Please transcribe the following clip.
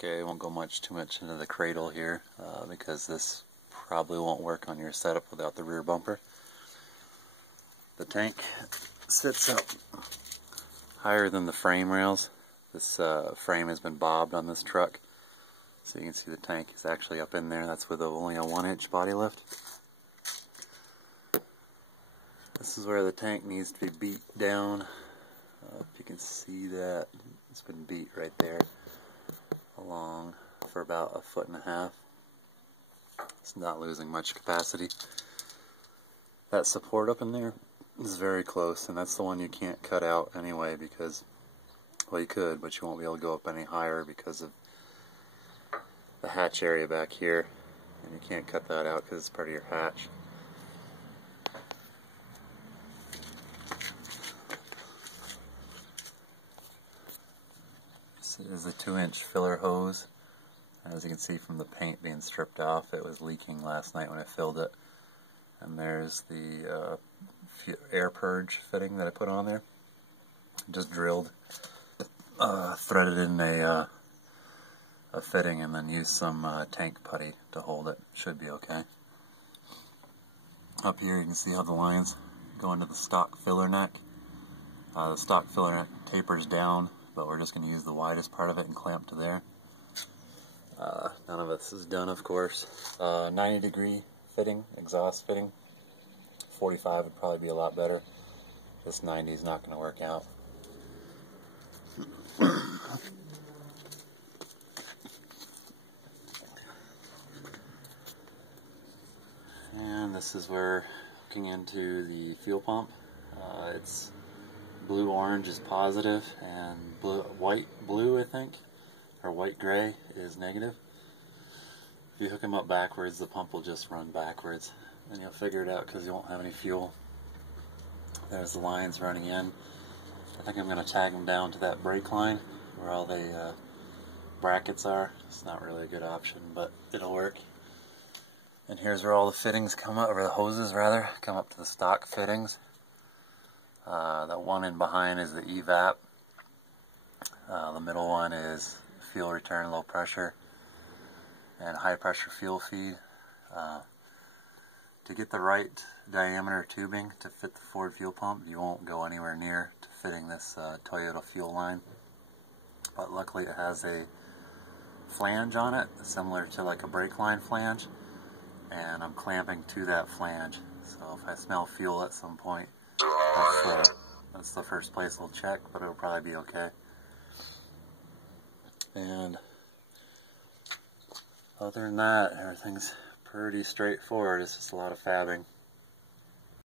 Okay, I won't go too much into the cradle here because this probably won't work on your setup without the rear bumper. The tank sits up higher than the frame rails. This frame has been bobbed on this truck, so you can see the tank is actually up in there. That's with only a 1-inch body lift. This is where the tank needs to be beat down. If you can see that, it's been beat right there along for about 1.5 feet. It's not losing much capacity. That support up in there is very close, and that's the one you can't cut out anyway because, well, you could, but you won't be able to go up any higher because of the hatch area back here, and you can't cut that out because it's part of your hatch. This is a 2-inch filler hose. As you can see from the paint being stripped off, it was leaking last night when I filled it. And there's the air purge fitting that I put on there. Just drilled, threaded in a fitting, and then used some tank putty to hold it. Should be okay. Up here you can see how the lines go into the stock filler neck. The stock filler neck tapers down, but we're just going to use the widest part of it and clamp to there. None of this is done, of course. 90-degree fitting, exhaust fitting. 45 would probably be a lot better. This 90 is not going to work out. And this is where looking into the fuel pump. It's blue-orange is positive, and white-blue, I think, or white-gray is negative. If you hook them up backwards, the pump will just run backwards, and you'll figure it out because you won't have any fuel. There's the lines running in. I think I'm going to tag them down to that brake line where all the brackets are. It's not really a good option, but it'll work. And here's where all the fittings come up, or the hoses rather, come up to the stock fittings. That one in behind is the evap. The middle one is fuel return, low pressure, and high pressure fuel feed. To get the right diameter tubing to fit the Ford fuel pump, you won't go anywhere near to fitting this Toyota fuel line. But luckily it has a flange on it, similar to like a brake line flange, and I'm clamping to that flange. So if I smell fuel at some point, that's the first place I'll check, but it'll probably be okay. And other than that, everything's pretty straightforward. It's just a lot of fabbing.